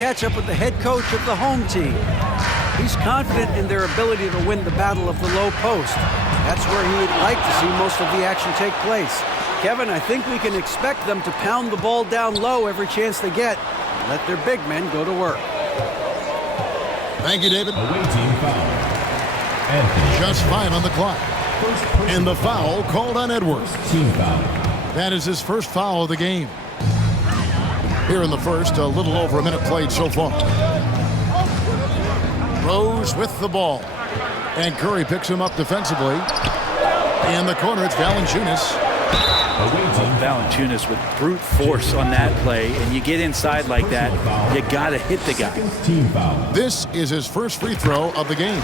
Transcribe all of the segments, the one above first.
Catch up with the head coach of the home team. He's confident in their ability to win the battle of the low post. That's where he would like to see most of the action take place. Kevin, I think we can expect them to pound the ball down low every chance they get. Let their big men go to work. Thank you, David. Away team foul. Just 5 on the clock. And the foul called on Edwards. Team foul. That is his first foul of the game. Here in the first, a little over a minute played so far. Rose with the ball. And Curry picks him up defensively. In the corner, it's Valanciunas. Valanciunas with brute force on that play, and you get inside like that, you got to hit the guy. Team foul. This is his first free throw of the game.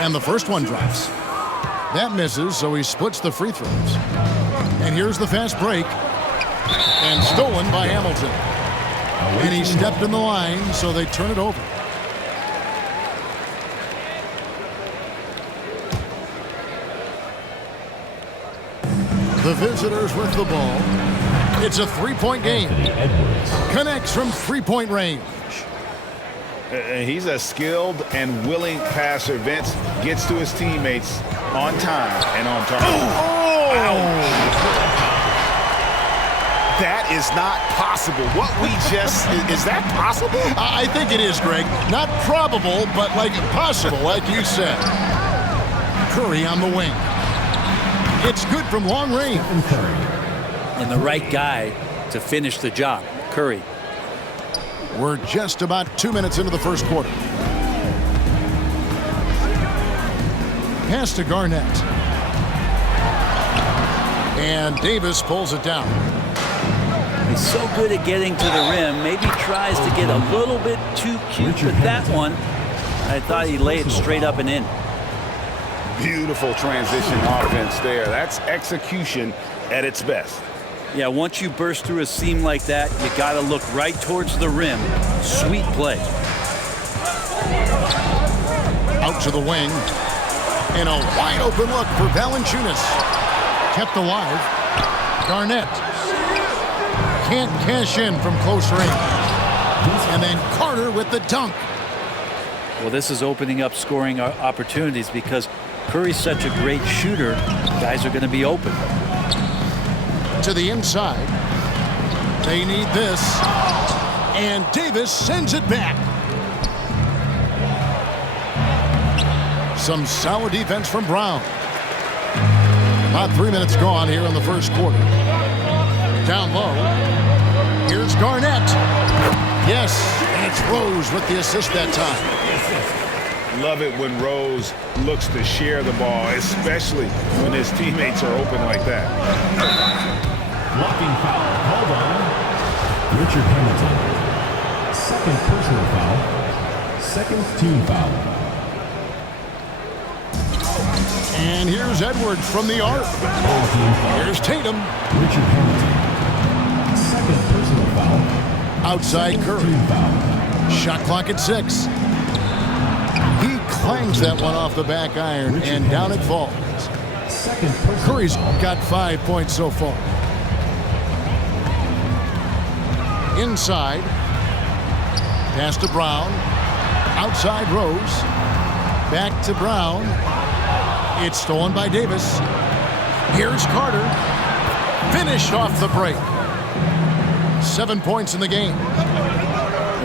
And the first one drops. That misses, so he splits the free throws. And here's the fast break. And stolen by Hamilton. And he stepped in the line, so they turn it over. The visitors with the ball. It's a three-point game. Connects from three-point range. He's a skilled and willing passer. Vince gets to his teammates on time and on target. That is not possible. What we just, is that possible? I think it is, Greg. Not probable, but like possible, like you said. Curry on the wing. It's good from long range. And the right guy to finish the job, Curry. We're just about 2 minutes into the first quarter. Pass to Garnett. And Davis pulls it down. He's so good at getting to the rim. Maybe tries to get a little bit too cute with that one. I thought he laid it straight up and in. Beautiful transition offense there. That's execution at its best. Yeah, once you burst through a seam like that, you got to look right towards the rim. Sweet play. Out to the wing. And a wide open look for Valanciunas. Kept alive. Garnett. Can't cash in from close range. And then Carter with the dunk. Well, this is opening up scoring opportunities because Curry's such a great shooter. Guys are going to be open. To the inside. They need this. And Davis sends it back. Some solid defense from Brown. About 3 minutes gone here in the first quarter. Down low. Here's Garnett. Yes, and it's Rose with the assist that time. Love it when Rose looks to share the ball, especially when his teammates are open like that. Blocking foul called on Richard Hamilton. Second personal foul. Second team foul. And here's Edwards from the arc. Here's Tatum. Richard Hamilton. Second personal foul. Outside Curry. Team foul. Shot clock at 6. He clangs that one off the back iron, and down it falls. Second personal Curry's foul. got 5 points so far. Inside. Pass to Brown. Outside Rose. Back to Brown. It's stolen by Davis. Here's Carter. Finished off the break. 7 points in the game.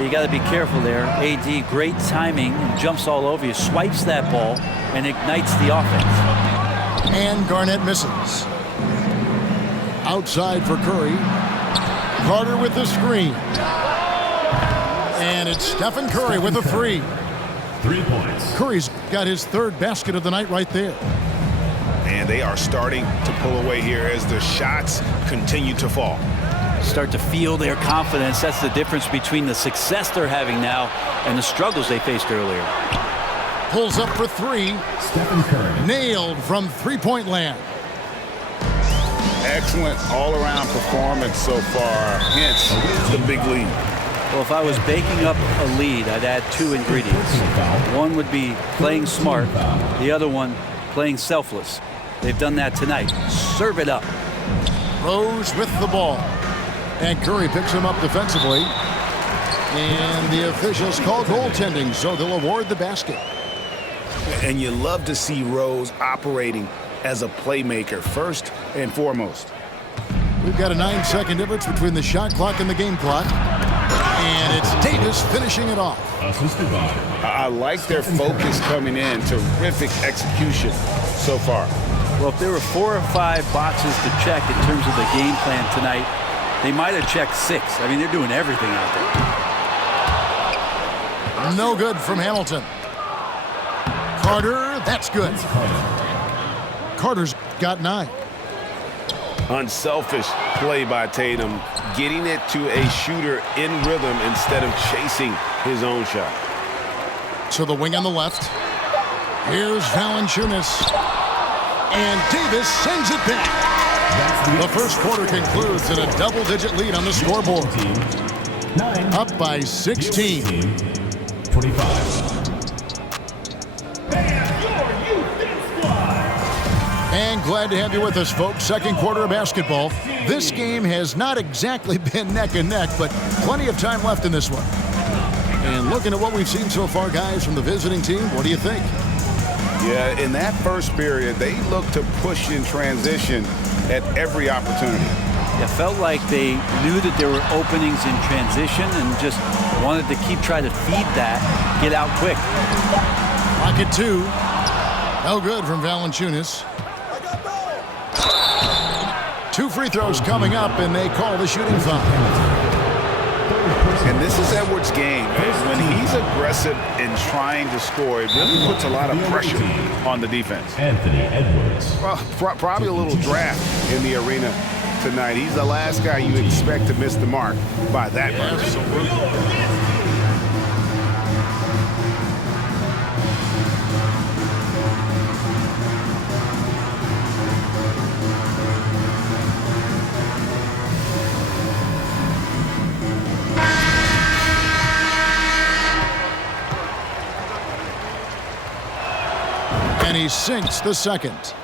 You got to be careful there. AD, great timing, jumps all over you, swipes that ball, and ignites the offense. And Garnett misses. Outside for Curry. Carter with the screen. And it's Stephen Curry with a three. 3 points. Curry's got his third basket of the night right there. And they are starting to pull away here as the shots continue to fall. Start to feel their confidence. That's the difference between the success they're having now and the struggles they faced earlier. Pulls up for three. Stephen Curry. Nailed from three-point land. Excellent all-around performance so far, hence the big lead. Well, if I was baking up a lead, I'd add 2 ingredients. One would be playing smart. The other one, playing selfless. They've done that tonight. Serve it up. Rose with the ball. And Curry picks him up defensively. And the officials call goaltending, so they'll award the basket. And you love to see Rose operating as a playmaker first and foremost. We've got a 9-second difference between the shot clock and the game clock. And it's Davis finishing it off. Assisted by I like their focus coming in. Terrific execution so far. Well, if there were 4 or 5 boxes to check in terms of the game plan tonight, they might have checked 6. I mean, they're doing everything out there. No good from Hamilton. Carter, that's good. Carter's got 9. Unselfish play by Tatum, getting it to a shooter in rhythm instead of chasing his own shot. To the wing on the left. Here's Valanciunas. And Davis sends it back. The first quarter concludes in a double-digit lead on the scoreboard. 9. Up by 16. 25. And glad to have you with us, folks. Second quarter of basketball. This game has not exactly been neck and neck, but plenty of time left in this one. And looking at what we've seen so far, guys, from the visiting team, what do you think? Yeah, in that first period, they looked to push in transition at every opportunity. It felt like they knew that there were openings in transition and just wanted to keep trying to feed that, get out quick. Pocket 2. No good from Valanciunas. 2 free throws coming up, and they call the shooting foul. And this is Edwards' game. When he's aggressive in trying to score, it really puts a lot of pressure on the defense. Anthony Edwards. Well, probably a little draft in the arena tonight. He's the last guy you expect to miss the mark by that much. And he sinks the second.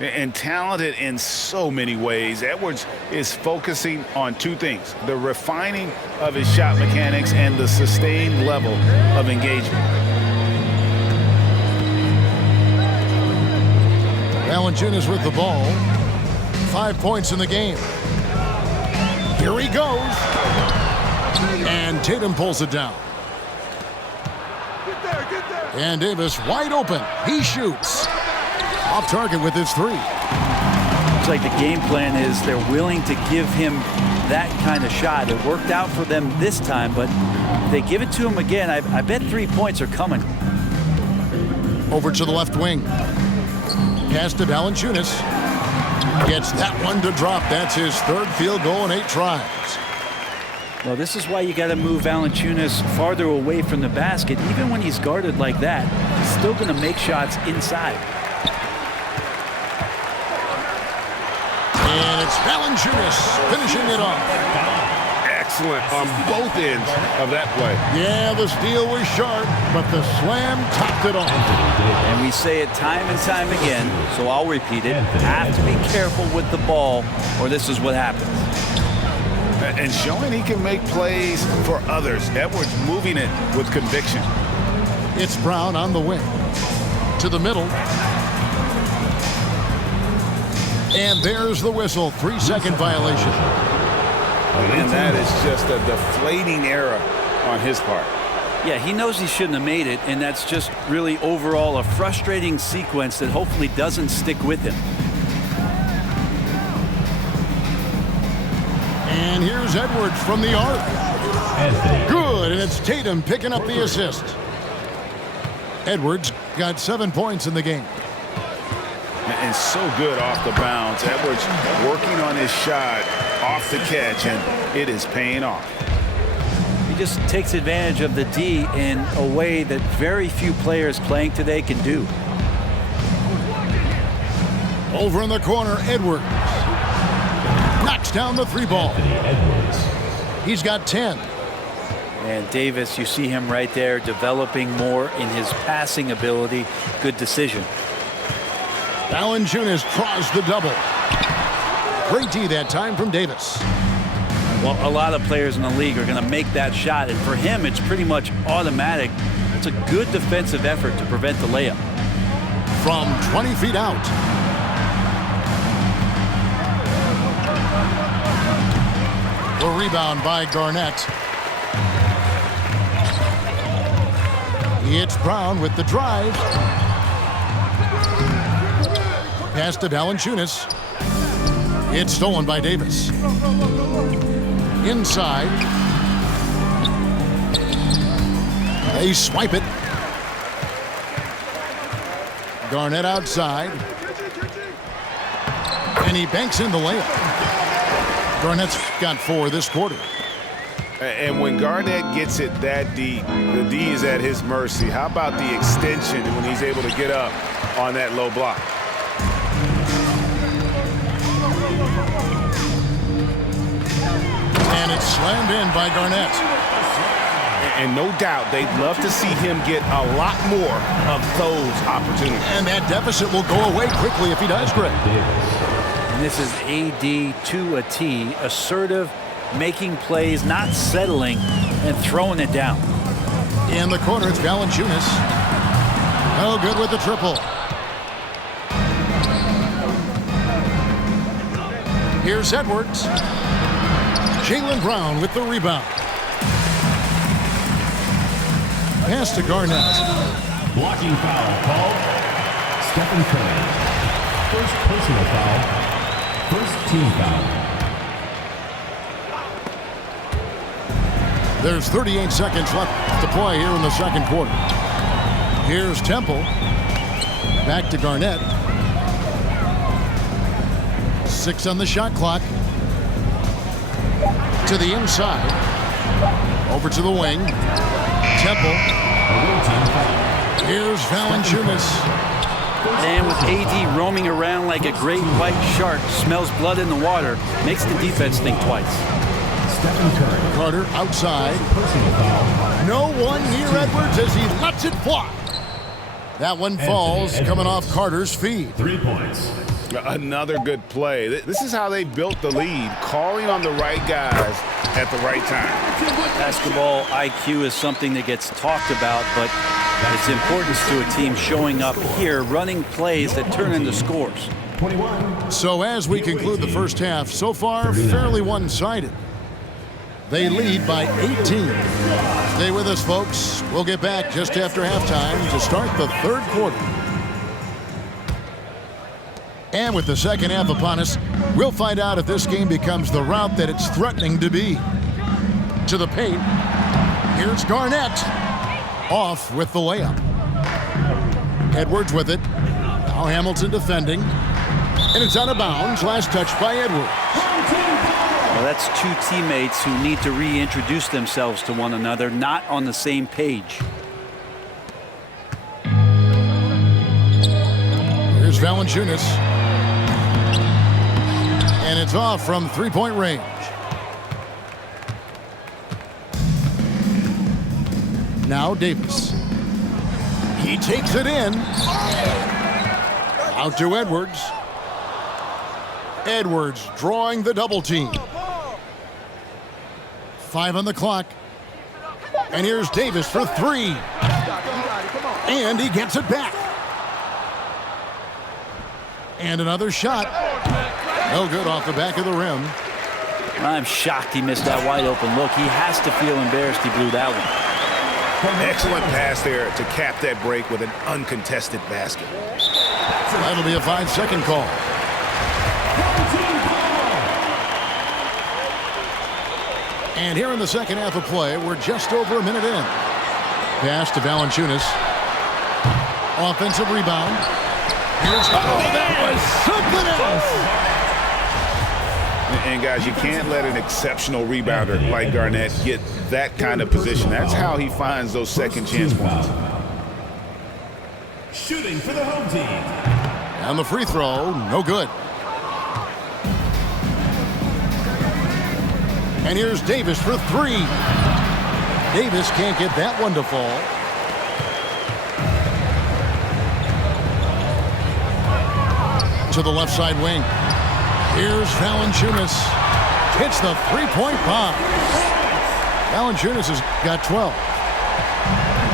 And talented in so many ways, Edwards is focusing on 2 things: the refining of his shot mechanics and the sustained level of engagement. Valanciunas with the ball. 5 points in the game. Here he goes. And Tatum pulls it down. And Davis wide open. He shoots. Off target with his 3. Looks like the game plan is they're willing to give him that kind of shot. It worked out for them this time, but if they give it to him again, I bet 3 points are coming. Over to the left wing. Pass to Valanciunas. Gets that one to drop. That's his 3rd field goal in 8 tries. Well, this is why you got to move Valanciunas farther away from the basket. Even when he's guarded like that, he's still going to make shots inside. And it's Valanciunas finishing it off. Excellent on both ends of that play. Yeah, the steal was sharp, but the slam topped it off. And we say it time and time again, so I'll repeat it. Have to be careful with the ball, or this is what happens. And showing he can make plays for others. Edwards moving it with conviction. It's Brown on the wing. To the middle. And there's the whistle. 3-second violation. And that is just a deflating error on his part. Yeah, he knows he shouldn't have made it, and that's just really overall a frustrating sequence that hopefully doesn't stick with him. And here's Edwards from the arc. Good, and it's Tatum picking up the assist. Edwards got 7 points in the game. And so good off the bounce. Edwards working on his shot off the catch, and it is paying off. He just takes advantage of the D in a way that very few players playing today can do. Over in the corner, Edwards. Knocks down the 3 ball. He's got 10. And Davis, you see him right there developing more in his passing ability. Good decision. Valanciunas draws the double. Great D that time from Davis. Well, a lot of players in the league are going to make that shot, and for him, it's pretty much automatic. It's a good defensive effort to prevent the layup. From 20 feet out. The rebound by Garnett. It's Brown with the drive. Pass to Valanciunas. It's stolen by Davis. Inside. They swipe it. Garnett outside. And he banks in the layup. Garnett's got 4 this quarter. And when Garnett gets it that deep, the D is at his mercy. How about the extension when he's able to get up on that low block? And it's slammed in by Garnett. And no doubt they'd love to see him get a lot more of those opportunities. And that deficit will go away quickly if he does, Greg. And this is AD to a T, assertive, making plays, not settling, and throwing it down. In the corner, it's Valanciunas. No good with the triple. Here's Edwards. Jaylen Brown with the rebound. Pass to Garnett. Blocking foul called. Stephen Curry. First personal foul. First team foul. There's 38 seconds left to play here in the second quarter. Here's Temple. Back to Garnett. 6 on the shot clock. To the inside. Over to the wing. Temple. Here's Valanciunas. And with AD roaming around like a great white shark, smells blood in the water, makes the defense think twice. Stephen Curry. Carter outside. Personal foul. No one near Edwards as he lets it fly. That one falls, coming off Carter's feed. 3 points. Another good play. This is how they built the lead, calling on the right guys at the right time. Basketball IQ is something that gets talked about, but its importance to a team showing up here, running plays that turn into scores. 21. So as we conclude the first half, so far fairly one-sided. They lead by 18. Stay with us, folks. We'll get back just after halftime to start the third quarter. And with the second half upon us, we'll find out if this game becomes the route that it's threatening to be. To the paint. Here's Garnett. Off with the layup. Edwards with it. Now Hamilton defending. And it's out of bounds. Last touch by Edwards. Well, that's two teammates who need to reintroduce themselves to one another, not on the same page. Here's Valanciunas. And it's off from three-point range. Now Davis. He takes it in. Out to Edwards. Edwards drawing the double team. 5 on the clock. And here's Davis for 3. And he gets it back. And another shot. No good off the back of the rim. I'm shocked he missed that wide open look. He has to feel embarrassed he blew that one. Excellent pass there to cap that break with an uncontested basket. That'll be a 5-second call. And here in the second half of play, we're just over a minute in. Pass to Valanciunas. Offensive rebound. Here's that was something else. And guys, you can't let an exceptional rebounder like Garnett get that kind of position. That's how he finds those second chance points. Shooting for the home team. And the free throw, no good. And here's Davis for 3. Davis can't get that one to fall. To the left side wing. Here's Valanciunas. hits the three-point bomb. Valanciunas has got 12.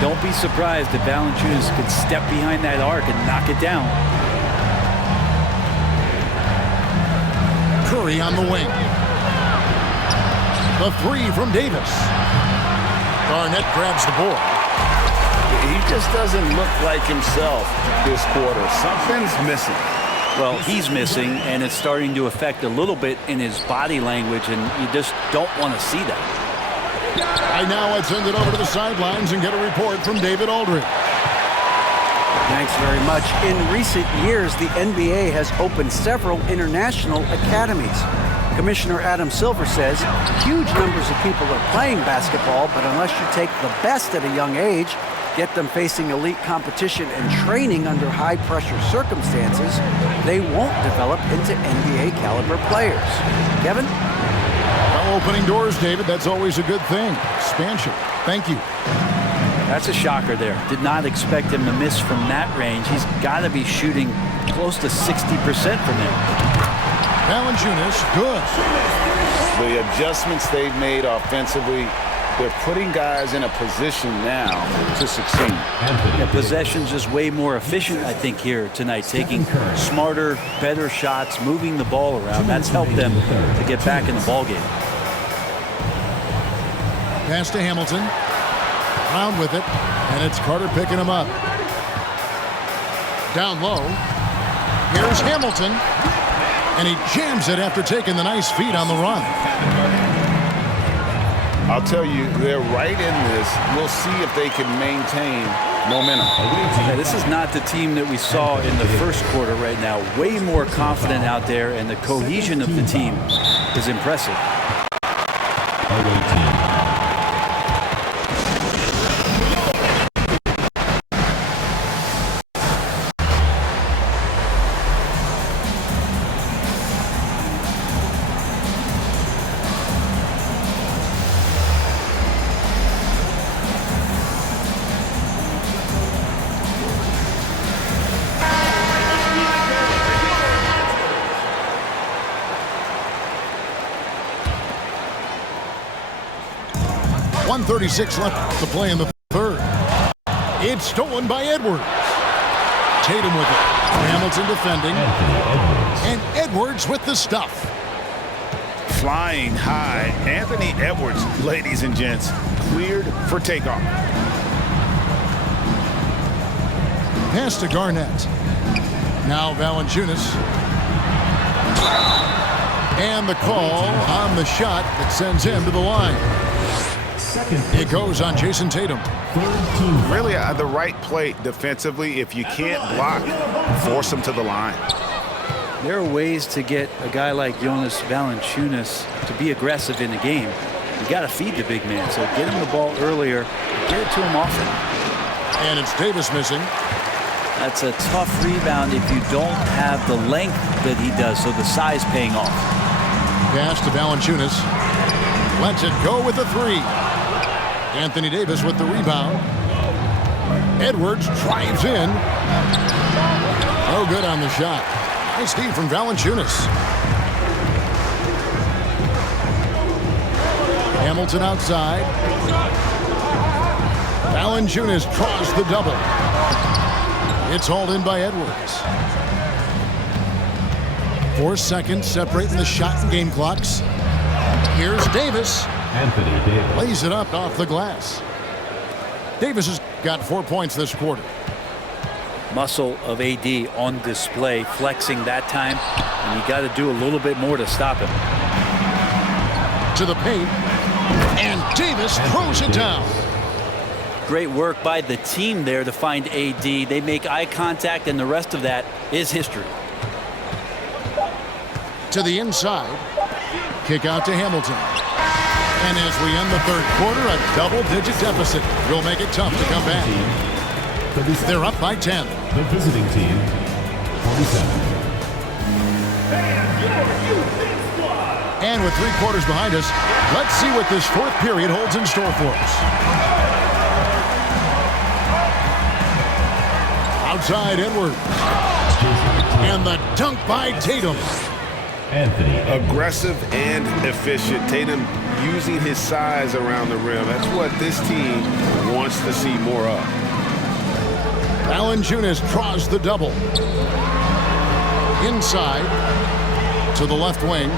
Don't be surprised if Valanciunas could step behind that arc and knock it down. Curry on the wing. The three from Davis. Garnett grabs the board. He just doesn't look like himself this quarter. Something's missing. Well, he's missing, and it's starting to affect a little bit in his body language, and you just don't want to see that. Right now, I'd send it over to the sidelines and get a report from David Aldridge. Thanks very much. In recent years, the NBA has opened several international academies. Commissioner Adam Silver says huge numbers of people are playing basketball, but unless you take the best at a young age, get them facing elite competition and training under high-pressure circumstances, they won't develop into NBA-caliber players. Kevin? Well, opening doors, David, that's always a good thing. Expansion. Thank you. That's a shocker there. Did not expect him to miss from that range. He's got to be shooting close to 60% from there. Valanciunas, good. The adjustments they've made offensively, they're putting guys in a position now to succeed. Yeah, possession's just way more efficient, I think, here tonight. Taking smarter, better shots, moving the ball around. That's helped them to get back in the ballgame. Pass to Hamilton. Brown with it, and it's Carter picking him up. Down low. Here's Hamilton, and he jams it after taking the nice feed on the run. I'll tell you, they're right in this. We'll see if they can maintain momentum. Yeah, this is not the team that we saw in the first quarter right now. Way more confident out there, and the cohesion of the team is impressive. .136 left to play in the third. It's stolen by Edwards. Tatum with it. Hamilton defending. And Edwards with the stuff. Flying high. Anthony Edwards, ladies and gents, cleared for takeoff. Pass to Garnett. Now Valanciunas. And the call on the shot that sends him to the line. It goes on Jason Tatum. Really the right play defensively. If you can't block, force him to the line. There are ways to get a guy like Jonas Valanciunas to be aggressive in the game. You got to feed the big man, so get him the ball earlier, get it to him often. And it's Davis missing. That's a tough rebound if you don't have the length that he does, so the size paying off. Pass to Valanciunas. Lets it go with the three. Anthony Davis with the rebound. Edwards drives in. No good on the shot. Nice D from Valanciunas. Hamilton outside. Valanciunas draws the double. It's hauled in by Edwards. 4 seconds separating the shot and game clocks. Here's Davis. Anthony Davis Lays it up off the glass. Davis has got 4 points this quarter. Muscle of AD on display, flexing that time, and you got to do a little bit more to stop him. To the paint, and Davis throws it down. Great work by the team there to find AD. They make eye contact, and the rest of that is history. To the inside, kick out to Hamilton. And as we end the third quarter, a double-digit deficit will make it tough to come back. They're up by 10. The visiting team, 47. And with 3 quarters behind us, let's see what this fourth period holds in store for us. Outside Edwards. And the dunk by Tatum. Anthony Edwards. Aggressive and efficient. Tatum using his size around the rim. That's what this team wants to see more of. Valanciunas draws the double. Inside to the left wing.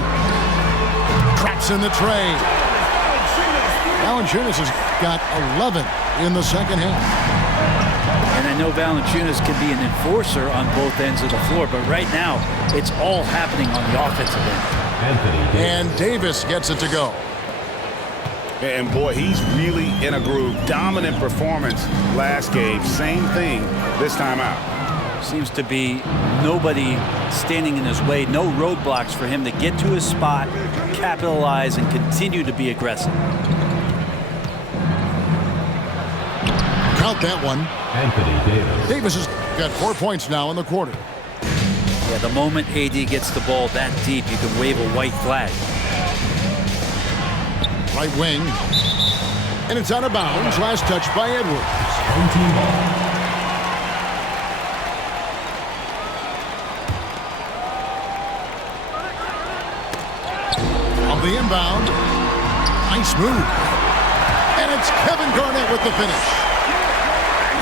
Traps in the tray. Valanciunas has got 11 in the second half. And I know Valanciunas can be an enforcer on both ends of the floor, but right now it's all happening on the offensive end. Anthony Davis. And Davis gets it to go. And boy, he's really in a groove. Dominant performance last game. Same thing this time out. Seems to be nobody standing in his way, no roadblocks for him to get to his spot, capitalize, and continue to be aggressive. Count that one. Anthony Davis. Davis has got 4 points now in the quarter. Yeah, the moment AD gets the ball that deep, you can wave a white flag. Right wing. And it's out of bounds. Last touch by Edwards. Home team ball. On the inbound. Nice move. And it's Kevin Garnett with the finish.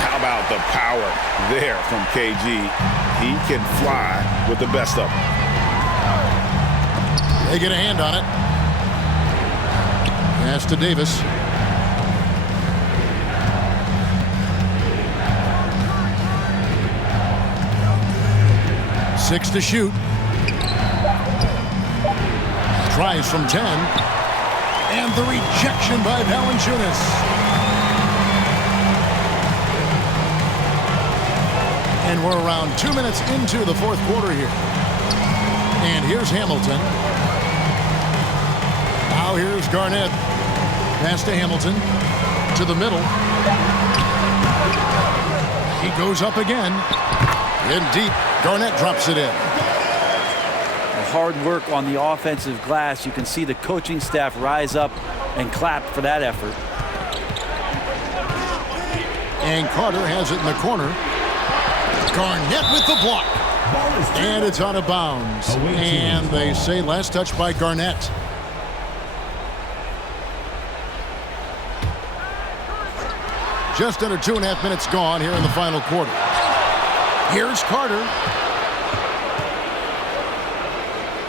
How about the power there from KG? He can fly with the best of them. They get a hand on it. Pass to Davis. Six to shoot. Tries from 10. And the rejection by Valanciunas. And we're around 2 minutes into the fourth quarter here. And here's Hamilton. Now here's Garnett. Pass to Hamilton. To the middle. He goes up again. In deep. Garnett drops it in. Hard work on the offensive glass. You can see the coaching staff rise up and clap for that effort. And Carter has it in the corner. Garnett with the block. And it's out of bounds. And they say last touch by Garnett. Just under 2.5 minutes gone here in the final quarter. Here's Carter.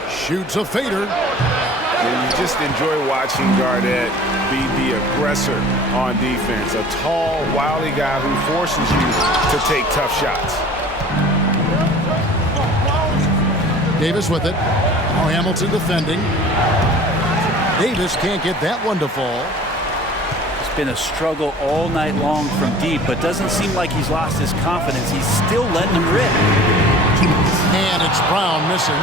Shoots a fader. And you just enjoy watching Garnett be the aggressor on defense. A tall, wily guy who forces you to take tough shots. Davis with it. Now Hamilton defending. Davis can't get that one to fall. It's been a struggle all night long from deep, but doesn't seem like he's lost his confidence. He's still letting him rip. And it's Brown missing.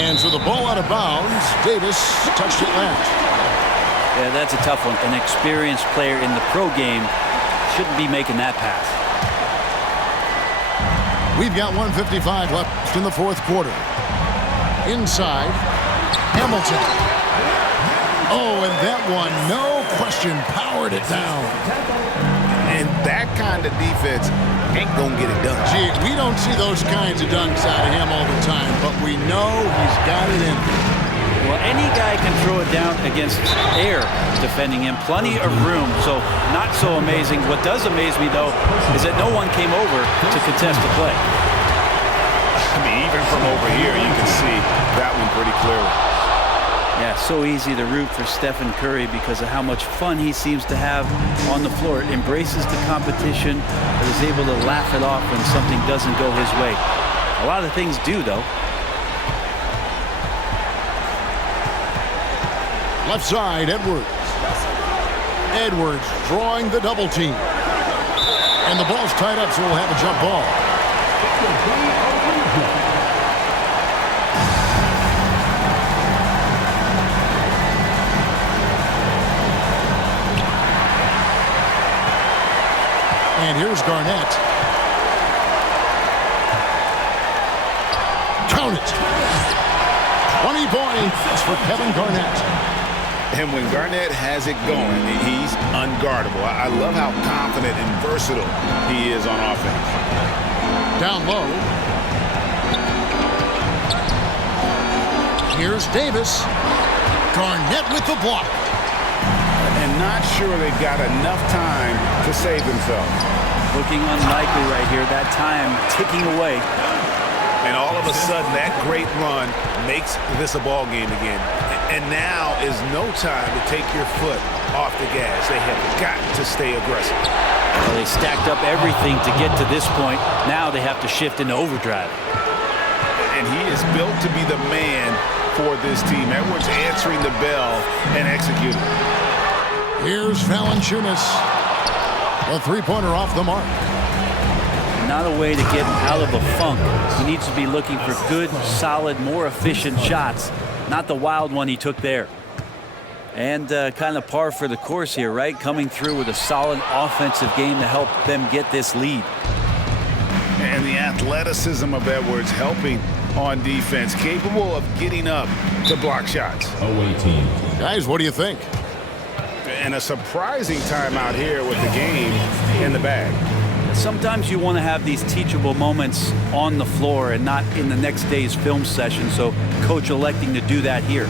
And so the ball out of bounds. Davis touched it last. Yeah, that's a tough one. An experienced player in the pro game shouldn't be making that pass. We've got 1:55 left in the fourth quarter. Inside, Hamilton. Oh, and that one, no question, powered it down. And that kind of defense ain't gonna get it done. Gee, we don't see those kinds of dunks out of him all the time, but we know he's got it in him. Well, any guy can throw it down against air defending him. Plenty of room, so not so amazing. What does amaze me, though, is that no one came over to contest the play. I mean, even from over here, you can see that one pretty clearly. Yeah, so easy to root for Stephen Curry because of how much fun he seems to have on the floor. Embraces the competition, but is able to laugh it off when something doesn't go his way. A lot of things do, though. Left side, Edwards. Edwards drawing the double team. And the ball's tied up, so we'll have a jump ball. And here's Garnett. Count it. 20 points for Kevin Garnett. And when Garnett has it going, he's unguardable. I love how confident and versatile he is on offense. Down low. Here's Davis. Garnett with the block. And not sure they've got enough time to save themselves. Looking unlikely right here. That time ticking away. And all of a sudden, that great run makes this a ball game again. And now is no time to take your foot off the gas. They have got to stay aggressive. Well, they stacked up everything to get to this point. Now they have to shift into overdrive. And he is built to be the man for this team. Edwards answering the bell and executing. Here's Valanciunas. A three-pointer off the mark. Not a way to get out of a funk. He needs to be looking for good, solid, more efficient shots. Not the wild one he took there. And kind of par for the course here, right? Coming through with a solid offensive game to help them get this lead. And the athleticism of Edwards helping on defense, capable of getting up to block shots. Away team. Guys, what do you think? And a surprising time out here with the game in the bag. Sometimes you want to have these teachable moments on the floor and not in the next day's film session, so coach electing to do that here.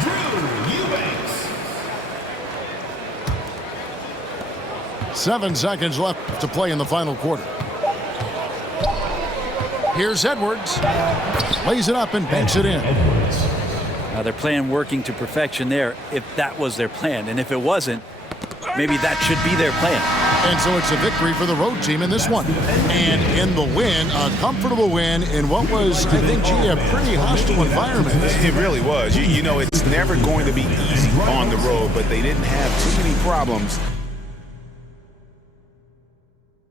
Drew Eubanks. 7 seconds left to play in the final quarter. Here's Edwards. Lays it up and banks it in. Edwards. Now they're playing working to perfection there, if that was their plan. And if it wasn't, maybe that should be their plan. And so it's a victory for the road team in this one. And in the win, a comfortable win in what was, I think, a pretty hostile environment. It really was. You know, it's never going to be easy on the road, but they didn't have too many problems